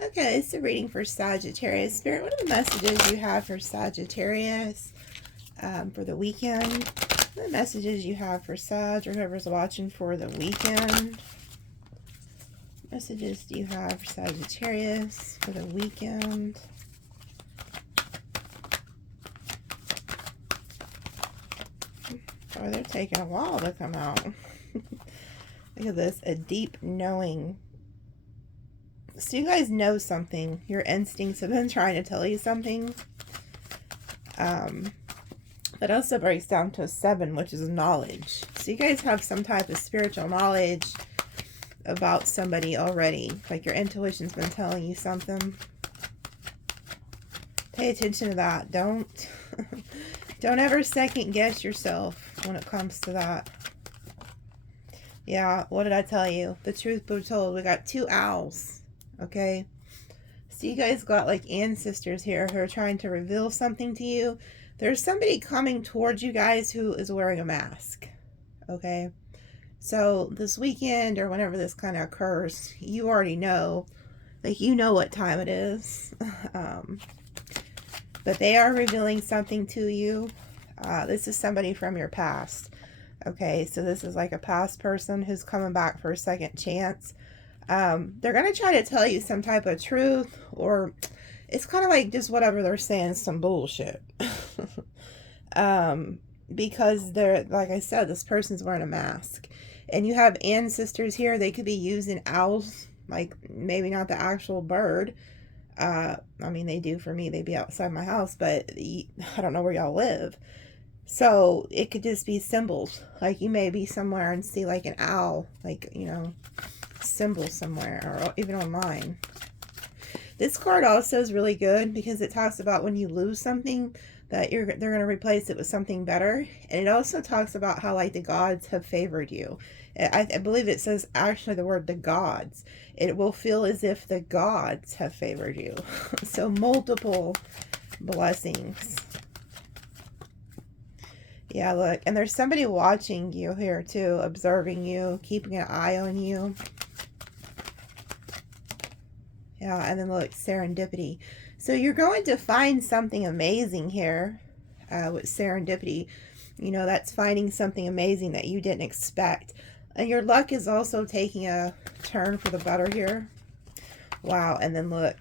Okay, it's a reading for Sagittarius. Spirit, what are the messages you have for Sagittarius for the weekend? What are the messages you have for Sag or whoever's watching for the weekend? Messages do you have for Sagittarius for the weekend? Oh, they're taking a while to come out. Look at this, a deep knowing. So you guys know something. Your instincts have been trying to tell you something. That also breaks down to a 7, which is knowledge. So you guys have some type of spiritual knowledge about somebody already. Like your intuition's been telling you something. Pay attention to that. Don't ever second guess yourself when it comes to that. Yeah, what did I tell you? The truth be told, we got 2 owls. Okay, so you guys got like ancestors here who are trying to reveal something to you. There's somebody coming towards you guys who is wearing a mask. Okay, so this weekend or whenever this kind of occurs, you already know, like, you know what time it is. But they are revealing something to you. This is somebody from your past. Okay, so this is like a past person who's coming back for a second chance. They're going to try to tell you some type of truth, or it's kind of like just whatever they're saying, some bullshit. Because they're, like I said, this person's wearing a mask. And you have ancestors here. They could be using owls, like maybe not the actual bird. I mean, they do for me. They'd be outside my house, but I don't know where y'all live. So it could just be symbols. Like you may be somewhere and see like an owl, like, you know, symbol somewhere, or even online. This card also is really good because it talks about when you lose something that they're going to replace it with something better. And it also talks about how like the gods have favored you. I believe it says actually the word the gods. It will feel as if the gods have favored you. So multiple blessings. Yeah, look, and there's somebody watching you here too, observing you, keeping an eye on you. Yeah, and then look, serendipity. So you're going to find something amazing here with serendipity. You know, that's finding something amazing that you didn't expect. And your luck is also taking a turn for the better here. Wow, and then look.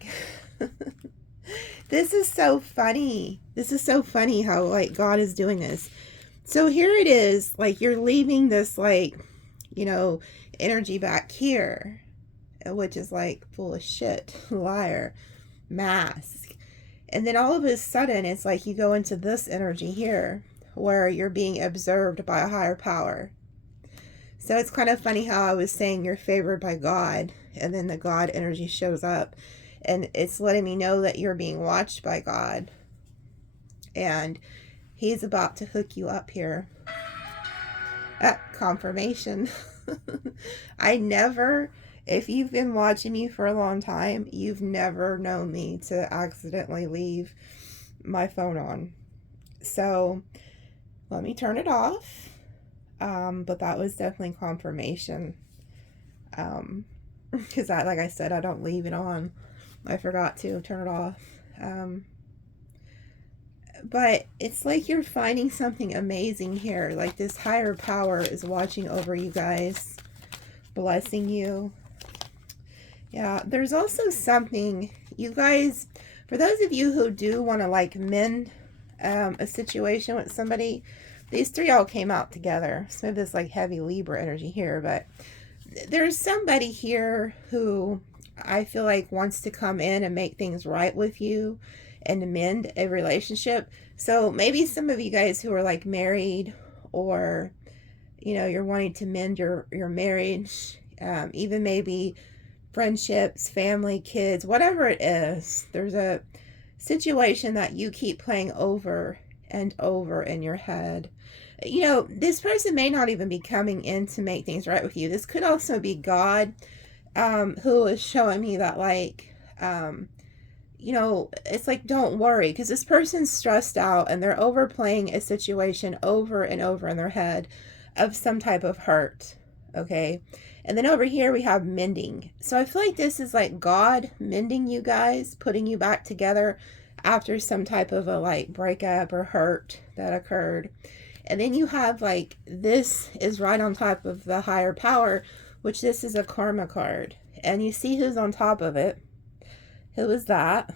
This is so funny. This is so funny how, like, God is doing this. So here it is, like, you're leaving this, like, you know, energy back here, which is like full of shit, liar, mask. And then all of a sudden, it's like you go into this energy here where you're being observed by a higher power. So it's kind of funny how I was saying you're favored by God, and then the God energy shows up, and it's letting me know that you're being watched by God, and He's about to hook you up here. Confirmation. If you've been watching me for a long time, you've never known me to accidentally leave my phone on. So let me turn it off. But that was definitely confirmation. Because like I said, I don't leave it on. I forgot to turn it off. But it's like you're finding something amazing here. Like this higher power is watching over you guys, blessing you. Yeah, there's also something, you guys, for those of you who do want to like mend a situation with somebody, these 3 all came out together. So maybe this like heavy Libra energy here, but there's somebody here who I feel like wants to come in and make things right with you and mend a relationship. So maybe some of you guys who are like married, or you know, you're wanting to mend your marriage, even maybe friendships, family, kids, whatever it is, there's a situation that you keep playing over and over in your head. You know, this person may not even be coming in to make things right with you. This could also be God, who is showing me that, like, you know, it's like, don't worry, because this person's stressed out and they're overplaying a situation over and over in their head of some type of hurt, okay? And then over here we have mending. So I feel like this is like God mending you guys, putting you back together after some type of a like breakup or hurt that occurred. And then you have like, this is right on top of the higher power, which this is a karma card. And you see who's on top of it. Who is that?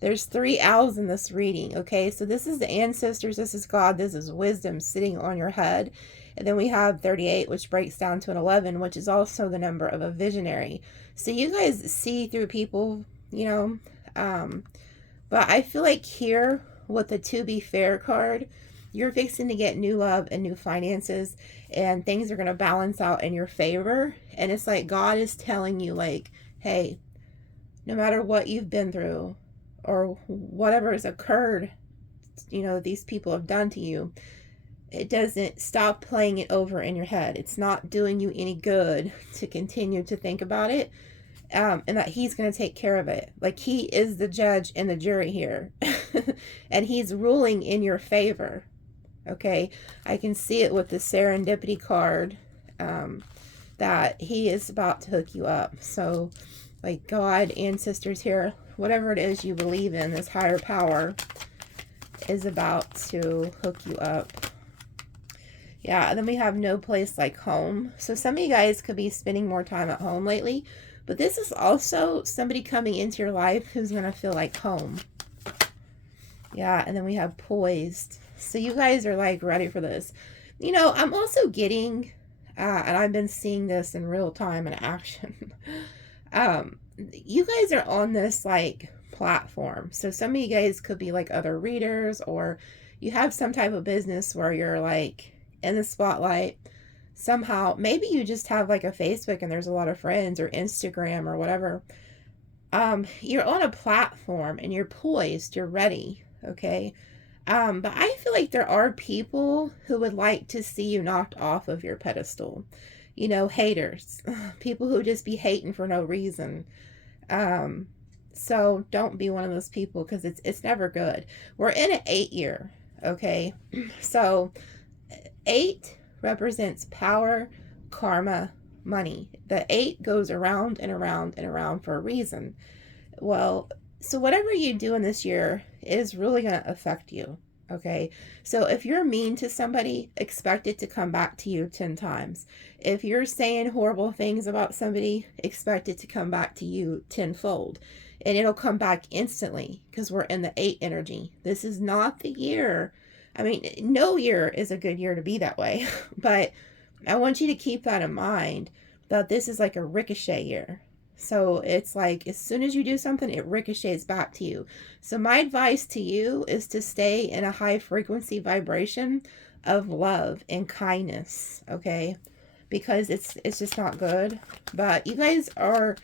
There's 3 owls in this reading, okay? So this is the ancestors, this is God, this is wisdom sitting on your head. And then we have 38, which breaks down to an 11, which is also the number of a visionary. So you guys see through people, you know. But I feel like here, with the To Be Fair card, you're fixing to get new love and new finances, and things are going to balance out in your favor. And it's like God is telling you, like, hey, no matter what you've been through or whatever has occurred, you know, these people have done to you, it doesn't stop playing it over in your head. It's not doing you any good to continue to think about it. And that he's going to take care of it. Like, he is the judge and the jury here. And he's ruling in your favor. Okay, I can see it with the serendipity card, that he is about to hook you up. So, like, God, ancestors here, whatever it is you believe in, this higher power is about to hook you up. Yeah, and then we have no place like home. So some of you guys could be spending more time at home lately, but this is also somebody coming into your life who's going to feel like home. Yeah, and then we have poised. So you guys are like ready for this. You know, I'm also getting, and I've been seeing this in real time in action. You guys are on this like platform. So some of you guys could be like other readers, or you have some type of business where you're like in the spotlight somehow. Maybe you just have like a Facebook and there's a lot of friends, or Instagram or whatever. You're on a platform and you're poised, you're ready. Okay. But I feel like there are people who would like to see you knocked off of your pedestal. You know, haters, people who just be hating for no reason. So don't be one of those people, because it's never good. We're in an 8 year. Okay. So 8 represents power, karma, money. The 8 goes around and around and around for a reason. Well, so whatever you do in this year is really going to affect you. Okay. So if you're mean to somebody, expect it to come back to you 10 times. If you're saying horrible things about somebody, expect it to come back to you tenfold. And it'll come back instantly, because we're in the 8 energy. This is not the year. I mean, no year is a good year to be that way. But I want you to keep that in mind, that this is like a ricochet year. So it's like, as soon as you do something, it ricochets back to you. So my advice to you is to stay in a high frequency vibration of love and kindness, okay? Because it's just not good. But you guys are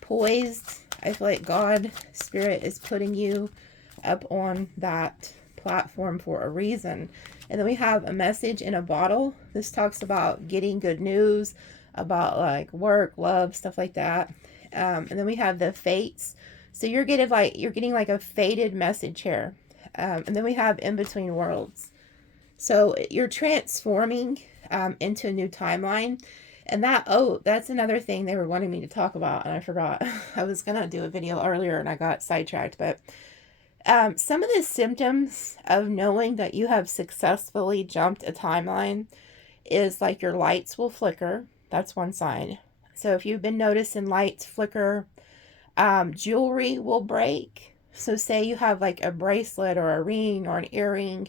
poised. I feel like God, Spirit, is putting you up on that platform for a reason. And then we have a message in a bottle. This talks about getting good news, about like work, love, stuff like that. And then we have the fates. So you're getting like a fated message here. And then we have in between worlds. So you're transforming into a new timeline. And that's another thing they were wanting me to talk about, and I forgot. I was going to do a video earlier and I got sidetracked. But some of the symptoms of knowing that you have successfully jumped a timeline is like your lights will flicker. That's one sign. So if you've been noticing lights flicker, jewelry will break. So say you have like a bracelet or a ring or an earring,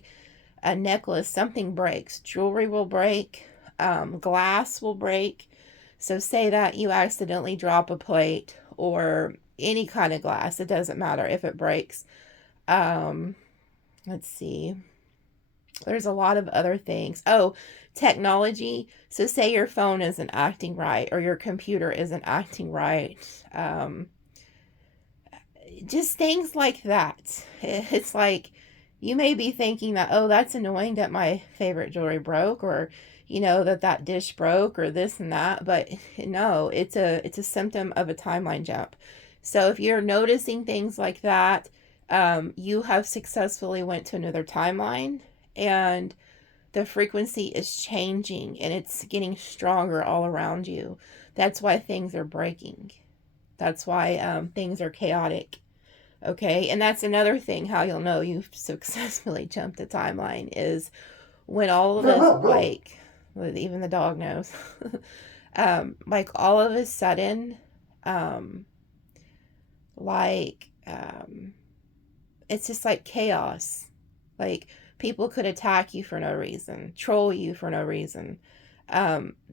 a necklace, something breaks. Jewelry will break. Glass will break. So say that you accidentally drop a plate or any kind of glass. It doesn't matter if it breaks. Let's see. There's a lot of other things. Oh, technology. So say your phone isn't acting right, or your computer isn't acting right. Just things like that. It's like, you may be thinking that, oh, that's annoying that my favorite jewelry broke, or, you know, that dish broke, or this and that. But no, it's a symptom of a timeline jump. So if you're noticing things like that, you have successfully went to another timeline. And The frequency is changing and it's getting stronger all around you. That's why things are breaking. That's why things are chaotic. Okay, and that's another thing how you'll know you've successfully jumped a timeline is when all of us, like, even the dog knows, like all of a sudden, it's just like chaos. Like people could attack you for no reason, troll you for no reason,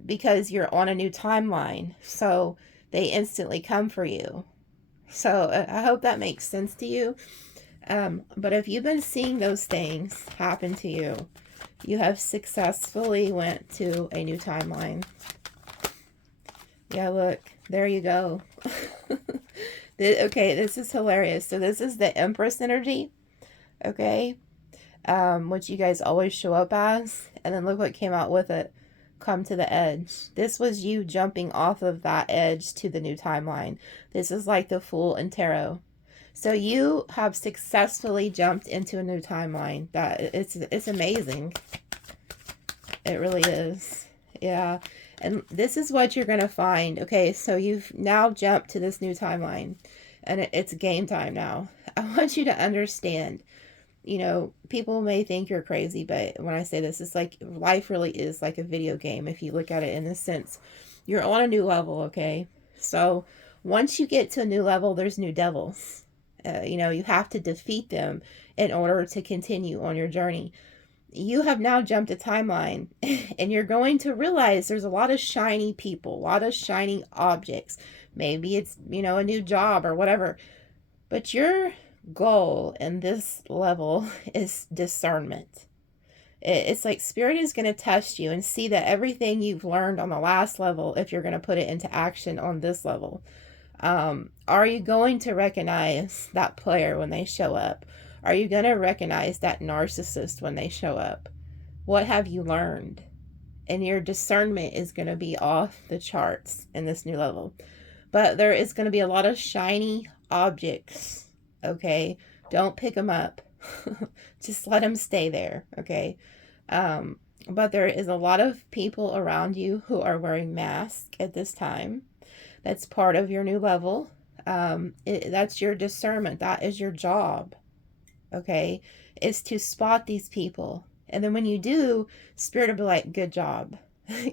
because you're on a new timeline. So they instantly come for you. So I hope that makes sense to you. But if you've been seeing those things happen to you, you have successfully went to a new timeline. Yeah, look, there you go. Okay, this is hilarious. So this is the Empress energy, okay, which you guys always show up as. And then look what came out with it. Come to the edge. This was you jumping off of that edge to the new timeline. This is like the Fool in Tarot. So you have successfully jumped into a new timeline. That it's amazing. It really is. Yeah. And this is what you're going to find. Okay, so you've now jumped to this new timeline. And it's game time now. I want you to understand, you know, people may think you're crazy, but when I say this, it's like life really is like a video game if you look at it in this sense. You're on a new level, okay? So once you get to a new level, there's new devils. You know, you have to defeat them in order to continue on your journey. You have now jumped a timeline, and you're going to realize there's a lot of shiny people, a lot of shining objects. Maybe it's, you know, a new job or whatever. But your goal in this level is discernment. It's like Spirit is going to test you and see that everything you've learned on the last level, if you're going to put it into action on this level. Are you going to recognize that player when they show up? Are you going to recognize that narcissist when they show up? What have you learned? And your discernment is going to be off the charts in this new level. But there is going to be a lot of shiny objects, okay? Don't pick them up. Just let them stay there, okay? But there is a lot of people around you who are wearing masks at this time. That's part of your new level. That's your discernment. That is your job, okay? Is to spot these people. And then when you do, Spirit will be like, good job.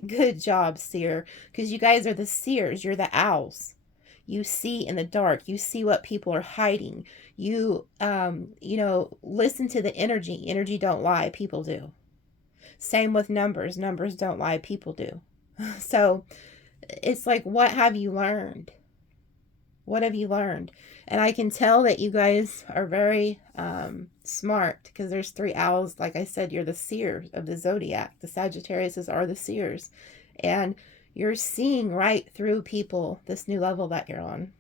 Good job, seer. Because you guys are the seers. You're the owls. You see in the dark. You see what people are hiding. You, you know, listen to the energy. Energy don't lie. People do. Same with numbers. Numbers don't lie. People do. So it's like, what have you learned? What have you learned? And I can tell that you guys are very smart, because there's 3 owls. Like I said, you're the seers of the zodiac. The Sagittariuses are the seers. And you're seeing right through people, this new level that you're on.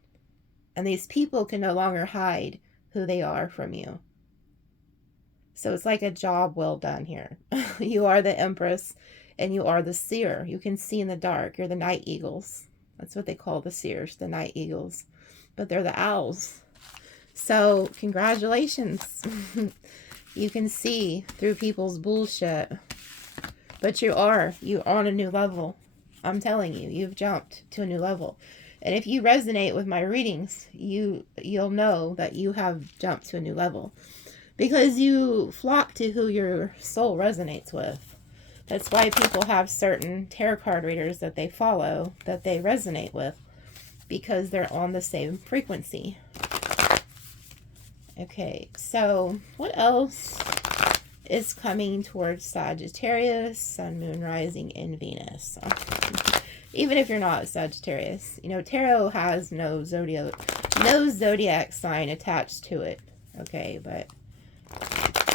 And these people can no longer hide who they are from you. So it's like a job well done here. You are the Empress and you are the seer. You can see in the dark. You're the night eagles. That's what they call the seers, the night eagles. But they're the owls. So congratulations. You can see through people's bullshit. But you're on a new level. I'm telling you, you've jumped to a new level. And if you resonate with my readings, you'll know that you have jumped to a new level. Because you flock to who your soul resonates with. That's why people have certain tarot card readers that they follow, that they resonate with. Because they're on the same frequency. Okay, so what else is coming towards Sagittarius, Sun, Moon, Rising, and Venus? Even if you're not Sagittarius, you know, tarot has no zodiac sign attached to it. Okay, but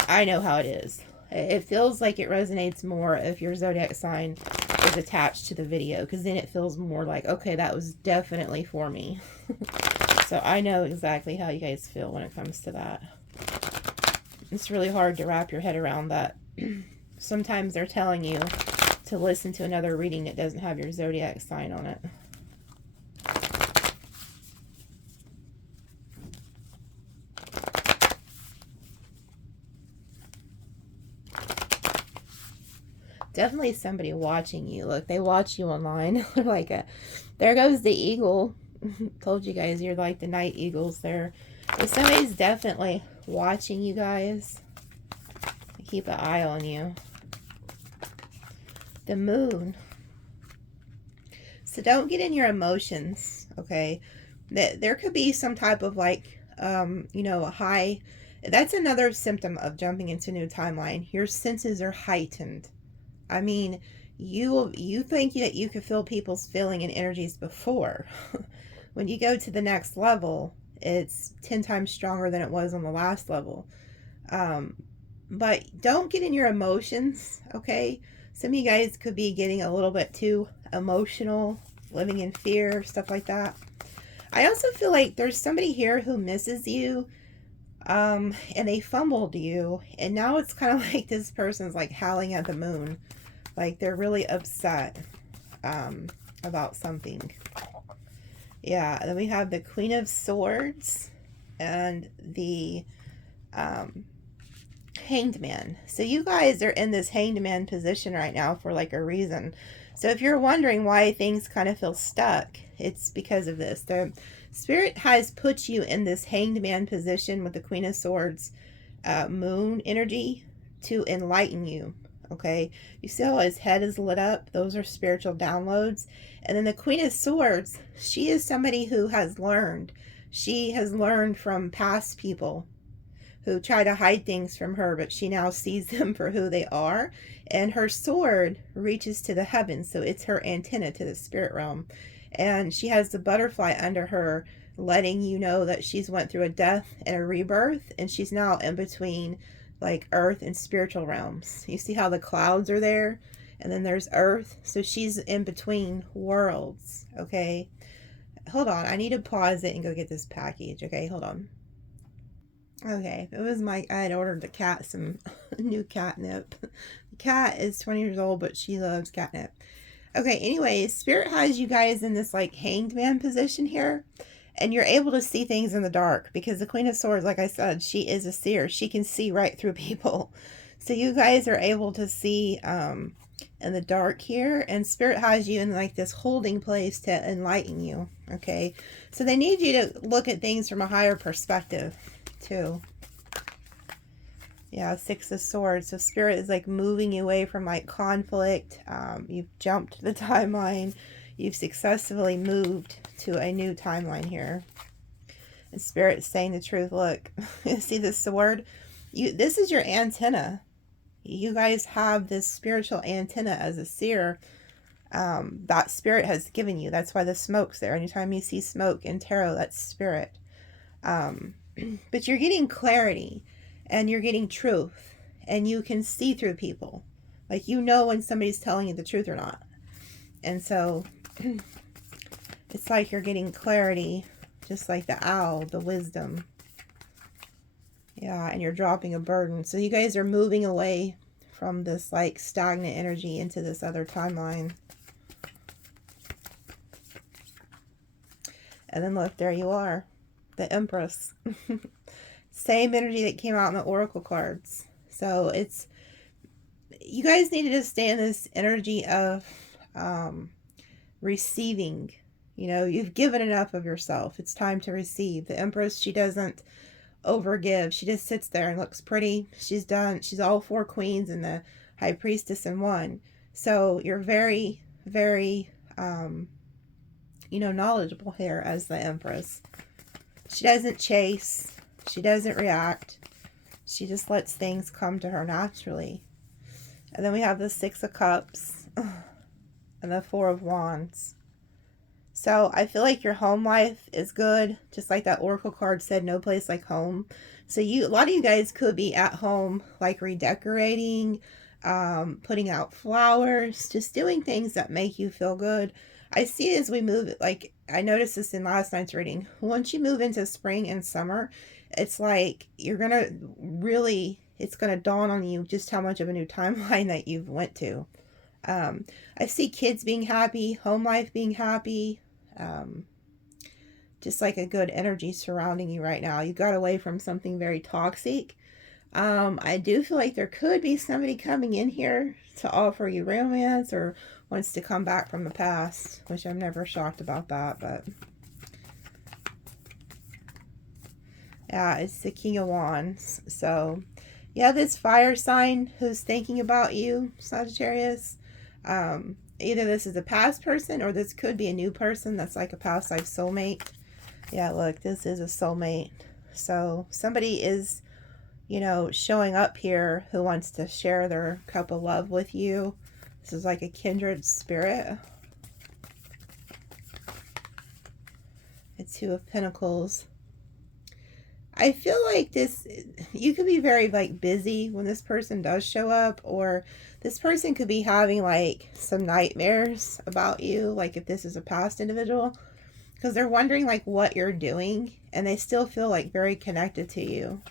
I know how it is. It feels like it resonates more if your zodiac sign is attached to the video, because then it feels more like, okay, that was definitely for me. So I know exactly how you guys feel when it comes to that. It's really hard to wrap your head around that. Sometimes they're telling you to listen to another reading that doesn't have your zodiac sign on it. Definitely somebody watching you. Look, they watch you online. Like there goes the eagle. Told you guys you're like the night eagles there. But somebody's definitely watching you guys. Keep an eye on you. The moon. So don't get in your emotions, okay? There could be some type of like, you know, a high. That's another symptom of jumping into a new timeline. Your senses are heightened. I mean, you think that you could feel people's feeling and energies before. When you go to the next level, it's 10 times stronger than it was on the last level. But don't get in your emotions, okay? Some of you guys could be getting a little bit too emotional, living in fear, stuff like that. I also feel like there's somebody here who misses you, and they fumbled you, and now it's kind of like this person's like howling at the moon. Like they're really upset about something. Yeah, then we have the Queen of Swords and the Hanged Man. So you guys are in this Hanged Man position right now for like a reason. So if you're wondering why things kind of feel stuck, it's because of this. The Spirit has put you in this Hanged Man position with the Queen of Swords moon energy to enlighten you. Okay, you see how his head is lit up? Those are spiritual downloads. And then the Queen of Swords, she is somebody who has learned. She has learned from past people who try to hide things from her, but she now sees them for who they are. And her sword reaches to the heavens, so it's her antenna to the spirit realm. And she has the butterfly under her, letting you know that she's went through a death and a rebirth, and she's now in between like earth and spiritual realms. You see how the clouds are there, and then there's earth, so she's in between worlds. Okay, hold on, I need to pause it and go get this package. Okay, hold on. Okay, it was I had ordered the cat some new catnip. The cat is 20 years old, but she loves catnip. Okay, anyways, Spirit has you guys in this like Hanged Man position here, and you're able to see things in the dark because the Queen of Swords, like I said, she is a seer. She can see right through people. So you guys are able to see in the dark here, and Spirit has you in like this holding place to enlighten you. Okay, so they need you to look at things from a higher perspective too. Yeah, Six of Swords. So Spirit is like moving you away from like conflict. You've jumped the timeline. You've successfully moved to a new timeline here. And Spirit is saying the truth. Look, see this sword? This is your antenna. You guys have this spiritual antenna as a seer that Spirit has given you. That's why the smoke's there. Anytime you see smoke in tarot, that's Spirit. But you're getting clarity and you're getting truth, and you can see through people. Like, you know when somebody's telling you the truth or not. And so it's like you're getting clarity, just like the owl, the wisdom. Yeah, and you're dropping a burden. So you guys are moving away from this like stagnant energy into this other timeline. And then look, there you are, the Empress. Same energy that came out in the Oracle cards. So it's, you guys need to just stay in this energy of receiving. You know, you've given enough of yourself. It's time to receive. The Empress, she doesn't overgive. She just sits there and looks pretty. She's done. She's all four queens and the High Priestess in one. So you're very, very, you know, knowledgeable here as the Empress. She doesn't chase. She doesn't react. She just lets things come to her naturally. And then we have the Six of Cups and the Four of Wands. So I feel like your home life is good. Just like that Oracle card said, no place like home. So a lot of you guys could be at home, like redecorating, putting out flowers, just doing things that make you feel good. I see as we move, like I noticed this in last night's reading, once you move into spring and summer, it's like you're going to really, it's going to dawn on you just how much of a new timeline that you've went to. I see kids being happy, home life being happy, just like a good energy surrounding you right now. You got away from something very toxic. I do feel like there could be somebody coming in here to offer you romance or wants to come back from the past, which I'm never shocked about that, but yeah, it's the King of Wands. So yeah, this fire sign who's thinking about you, Sagittarius. Either this is a past person or this could be a new person that's like a past life soulmate. Yeah, look, this is a soulmate. So somebody is, you know, showing up here who wants to share their cup of love with you. This is like a kindred spirit. It's Two of Pentacles. I feel like this, you could be very like busy when this person does show up, or this person could be having like some nightmares about you, like if this is a past individual, because they're wondering like what you're doing and they still feel like very connected to you.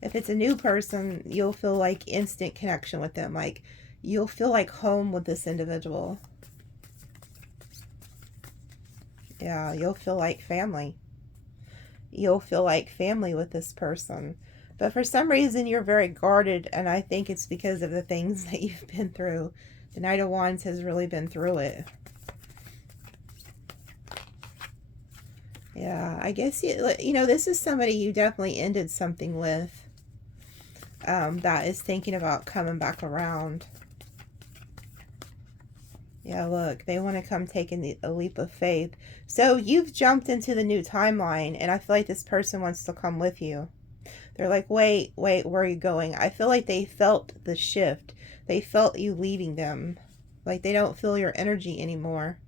If it's a new person, you'll feel like instant connection with them, like you'll feel like home with this individual. Yeah, you'll feel like family. You'll feel like family with this person. But for some reason, you're very guarded, and I think it's because of the things that you've been through. The Knight of Wands has really been through it. Yeah, I guess, you know, this is somebody you definitely ended something with that is thinking about coming back around. Yeah, look, they want to come taking a leap of faith. So you've jumped into the new timeline, and I feel like this person wants to come with you. They're like, wait, where are you going? I feel like they felt the shift. They felt you leaving them. Like they don't feel your energy anymore.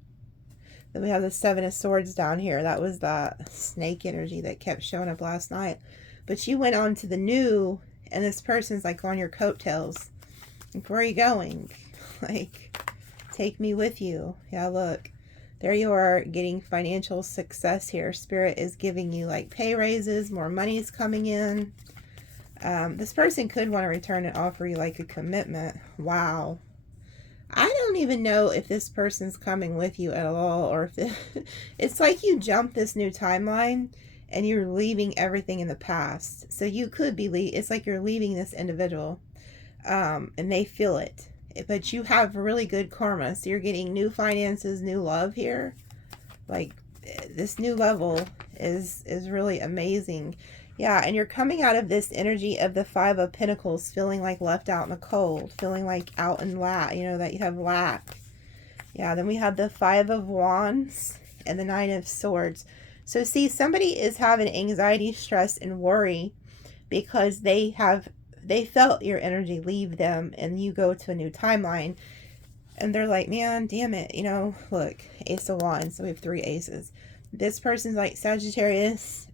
Then we have the Seven of Swords down here. That was that snake energy that kept showing up last night. But you went on to the new, and this person's like on your coattails. Like, where are you going? Like, take me with you. Yeah, look. There you are getting financial success here. Spirit is giving you like pay raises, more money is coming in. This person could want to return and offer you like a commitment. Wow. I don't even know if this person's coming with you at all, or if it's like you jump this new timeline and you're leaving everything in the past. So you could be, it's like you're leaving this individual and they feel it. But you have really good karma, so you're getting new finances, new love here. Like this new level is really amazing. Yeah, and you're coming out of this energy of the Five of Pentacles, feeling like left out in the cold, feeling like out in lack, you know, that you have lack. Yeah, then we have the Five of Wands and the Nine of Swords. So see, somebody is having anxiety, stress, and worry because they felt your energy leave them, and you go to a new timeline, and they're like, man, damn it, you know, look, Ace of Wands, so we have 3 aces. This person's like, Sagittarius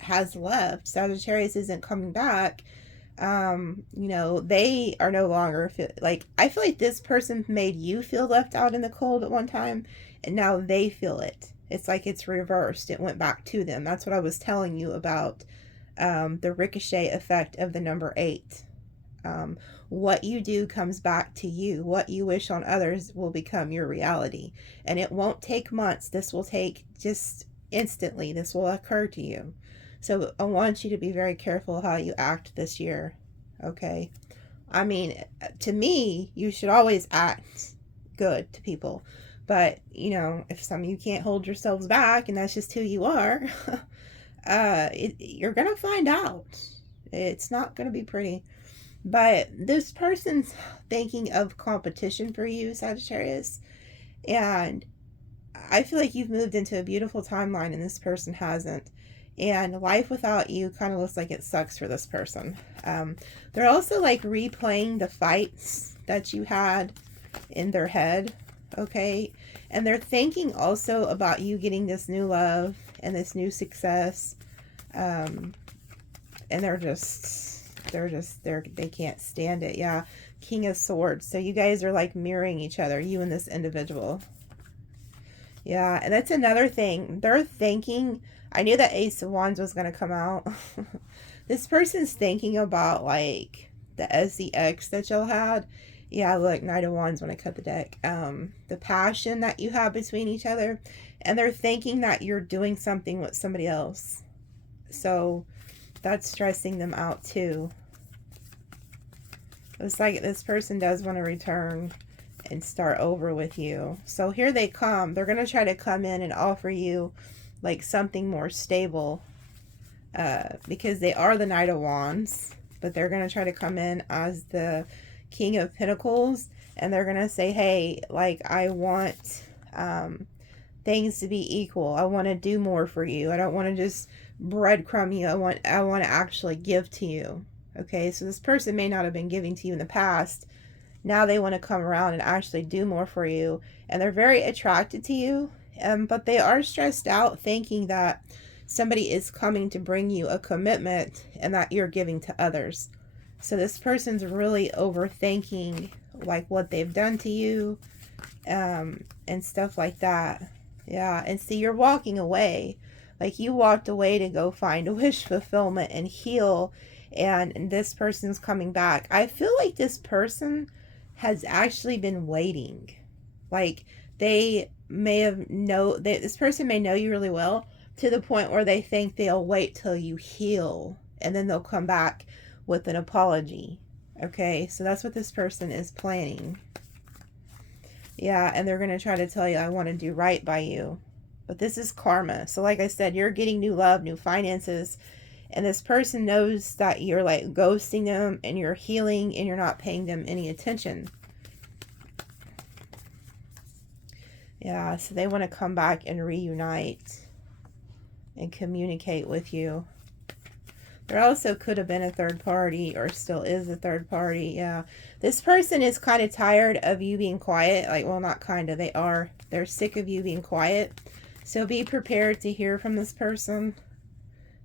has left. Sagittarius isn't coming back. You know, they are no longer like, I feel like this person made you feel left out in the cold at one time, and now they feel it. It's like it's reversed. It went back to them. That's what I was telling you about. The ricochet effect of the number 8. What you do comes back to you. What you wish on others will become your reality. And it won't take months. This will take just instantly. This will occur to you. So I want you to be very careful how you act this year. Okay? I mean, to me, you should always act good to people. But, you know, if some of you can't hold yourselves back and that's just who you are, you're going to find out. It's not going to be pretty. But this person's thinking of competition for you, Sagittarius. And I feel like you've moved into a beautiful timeline and this person hasn't. And life without you kind of looks like it sucks for this person. They're also like replaying the fights that you had in their head. Okay? And they're thinking also about you getting this new love and this new success. And they can't stand it. Yeah. King of Swords. So you guys are like mirroring each other, you and this individual. Yeah. And that's another thing. They're thinking, I knew that Ace of Wands was going to come out. This person's thinking about like the SEX that y'all had. Yeah, look, Knight of Wands when I cut the deck. The passion that you have between each other. And they're thinking that you're doing something with somebody else. So that's stressing them out too. It's like this person does want to return and start over with you. So here they come. They're going to try to come in and offer you like something more stable, because they are the Knight of Wands, but they're going to try to come in as the King of Pentacles, and they're going to say, hey, like, I want things to be equal. I want to do more for you. I don't want to just breadcrumb you. I want to actually give to you. Okay, so this person may not have been giving to you in the past. Now they want to come around and actually do more for you, and they're very attracted to you, but they are stressed out thinking that somebody is coming to bring you a commitment and that you're giving to others. So this person's really overthinking like what they've done to you, and stuff like that. Yeah, and see, you're walking away. Like, you walked away to go find a wish fulfillment and heal, and this person's coming back. I feel like this person has actually been waiting. Like, they may have this person may know you really well, to the point where they think they'll wait till you heal and then they'll come back with an apology. Okay, so that's what this person is planning. Yeah, and they're going to try to tell you, I want to do right by you. But this is karma. So like I said, you're getting new love, new finances, and this person knows that you're like ghosting them and you're healing and you're not paying them any attention. Yeah, so they want to come back and reunite and communicate with you. There also could have been a third party, or still is a third party. Yeah, this person is kind of tired of you being quiet. Like, well, not kind of, they are. They're sick of you being quiet. So be prepared to hear from this person.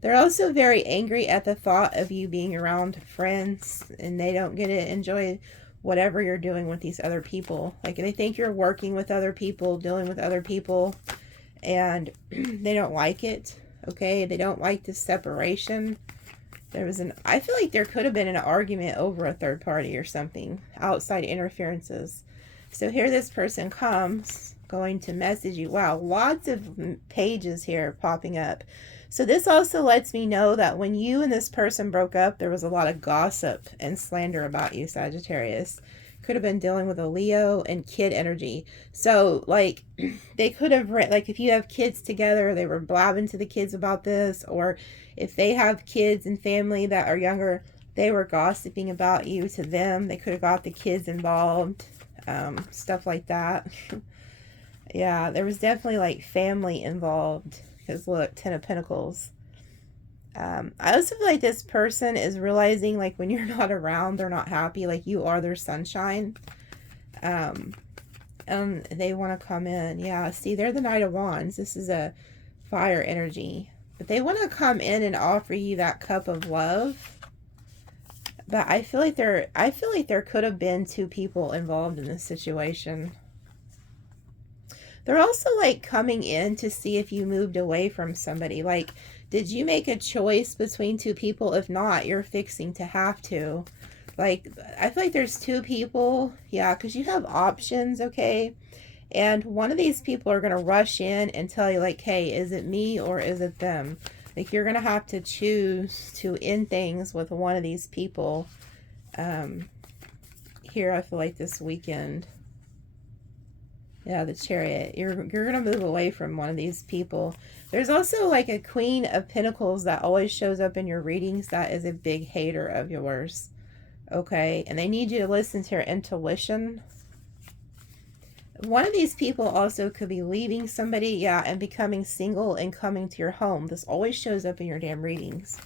They're also very angry at the thought of you being around friends, and they don't get to enjoy whatever you're doing with these other people. Like, they think you're working with other people, dealing with other people, and they don't like it. Okay, they don't like the separation. I feel like there could have been an argument over a third party or something, outside interferences. So here this person comes, going to message you. Wow, lots of pages here popping up. So this also lets me know that when you and this person broke up, there was a lot of gossip and slander about you, Sagittarius. Could have been dealing with a Leo and kid energy. So, like, they could have, like, if you have kids together, they were blabbing to the kids about this, or if they have kids and family that are younger, they were gossiping about you to them. They could have got the kids involved, stuff like that. Yeah, there was definitely, like, family involved, because look, Ten of Pentacles. I also feel like this person is realizing, like, when you're not around, they're not happy. Like, you are their sunshine. And they want to come in. Yeah, see, they're the Knight of Wands. This is a fire energy. But they want to come in and offer you that cup of love. But I feel like there could have been two people involved in this situation. They're also, like, coming in to see if you moved away from somebody. Like, did you make a choice between two people? If not, you're fixing to have to. Like, I feel like there's two people. Yeah, because you have options, okay? And one of these people are going to rush in and tell you, like, hey, is it me or is it them? Like, you're going to have to choose to end things with one of these people. Here, I feel like this weekend. Yeah, the Chariot. You're going to move away from one of these people. There's also, like, a Queen of Pentacles that always shows up in your readings that is a big hater of yours. Okay? And they need you to listen to your intuition. One of these people also could be leaving somebody, yeah, and becoming single and coming to your home. This always shows up in your damn readings.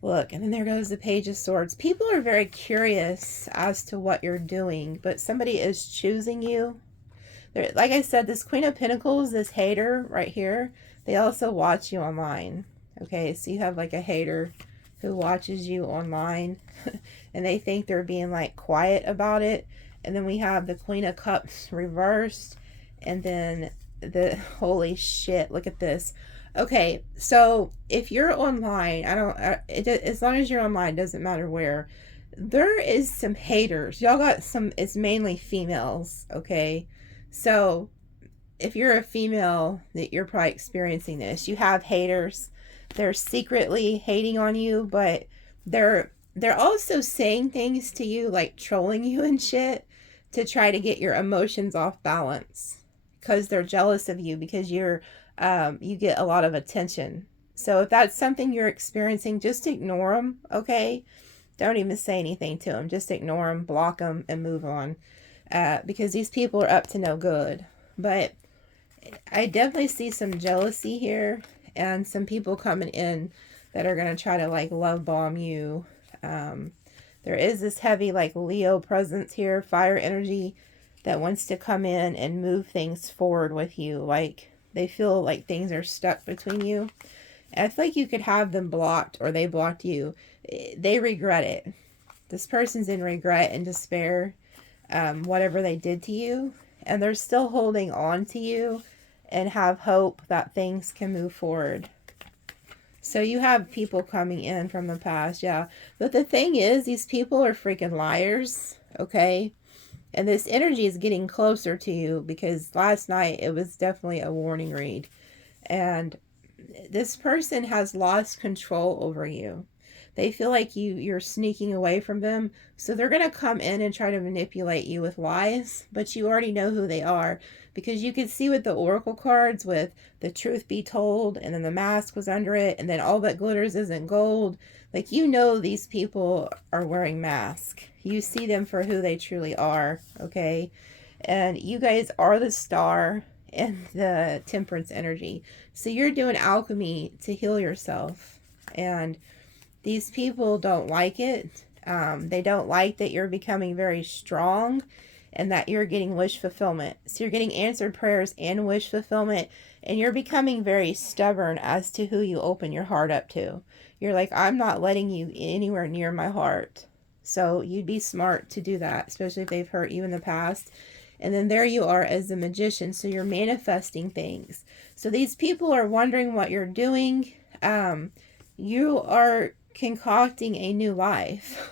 Look, and then there goes the Page of Swords. People are very curious as to what you're doing, but somebody is choosing you. Like I said, this Queen of Pentacles, this hater right here, they also watch you online. Okay, so you have, like, a hater who watches you online and they think they're being, like, quiet about it. And then we have the Queen of Cups reversed, and then the, holy shit, look at this. Okay, so if you're online, as long as you're online, doesn't matter where, there is some haters. Y'all got some, it's mainly females, okay? So if you're a female, that you're probably experiencing this. You have haters. They're secretly hating on you, but they're they're also saying things to you, like trolling you and shit, to try to get your emotions off balance, because they're jealous of you, because you get a lot of attention. So if that's something you're experiencing, just ignore them, okay? Don't even say anything to them. Just ignore them, block them, and move on. Because these people are up to no good. But I definitely see some jealousy here, and some people coming in that are going to try to like love bomb you. There is this heavy like Leo presence here, fire energy, that wants to come in and move things forward with you. Like they feel like things are stuck between you. And I feel like you could have them blocked, or they blocked you. They regret it. This person's in regret and despair, whatever they did to you. And they're still holding on to you and have hope that things can move forward. So you have people coming in from the past, yeah. But the thing is, these people are freaking liars, okay? And this energy is getting closer to you, because last night it was definitely a warning read. And this person has lost control over you. They feel like you're sneaking away from them. So they're going to come in and try to manipulate you with lies. But you already know who they are. Because you can see with the oracle cards, with the truth be told, and then the mask was under it, and then all that glitters isn't gold. Like, you know these people are wearing masks. You see them for who they truly are, okay? And you guys are the star and the temperance energy. So you're doing alchemy to heal yourself. And these people don't like it. They don't like that you're becoming very strong and that you're getting wish fulfillment. So you're getting answered prayers and wish fulfillment, and you're becoming very stubborn as to who you open your heart up to. You're like, I'm not letting you anywhere near my heart. So you'd be smart to do that, especially if they've hurt you in the past. And then there you are as the magician. So you're manifesting things. So these people are wondering what you're doing. You are concocting a new life.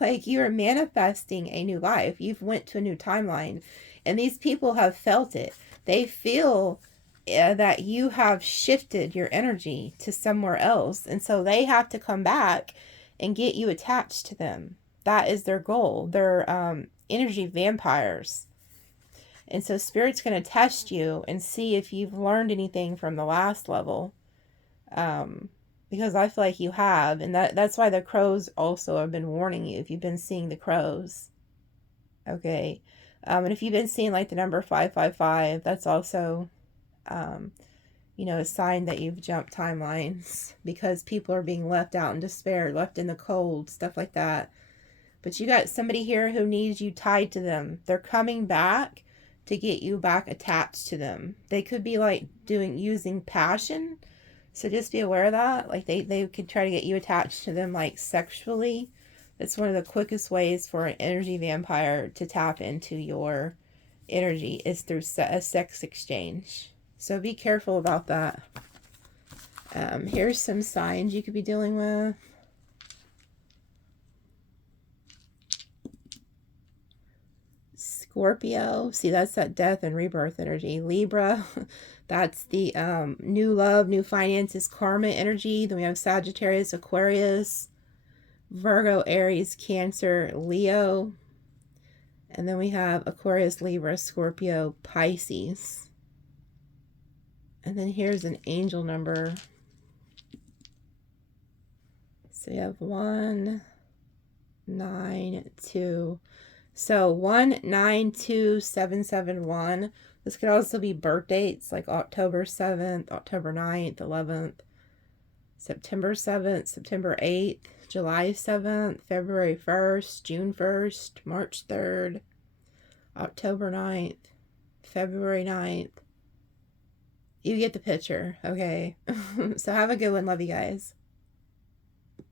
Like, you are manifesting a new life. You've went to a new timeline. And these people have felt it. They feel that you have shifted your energy to somewhere else. And so they have to come back and get you attached to them. That is their goal. They're energy vampires. And so Spirit's going to test you and see if you've learned anything from the last level. Because I feel like you have. And that's why the crows also have been warning you, if you've been seeing the crows. Okay. And if you've been seeing like the number 555, that's also, a sign that you've jumped timelines. Because people are being left out in despair, left in the cold, stuff like that. But you got somebody here who needs you tied to them. They're coming back to get you back attached to them. They could be like using passion. So just be aware of that. Like they could try to get you attached to them like sexually. That's one of the quickest ways for an energy vampire to tap into your energy, is through a sex exchange. So be careful about that. Here's some signs you could be dealing with. Scorpio, see, that's that death and rebirth energy. Libra, that's the new love, new finances, karma energy. Then we have Sagittarius, Aquarius, Virgo, Aries, Cancer, Leo. And then we have Aquarius, Libra, Scorpio, Pisces. And then here's an angel number. So you have 192. So 192771. This could also be birth dates, like October 7th, October 9th, 11th, September 7th, September 8th, July 7th, February 1st, June 1st, March 3rd, October 9th, February 9th. You get the picture, okay? So have a good one. Love you guys.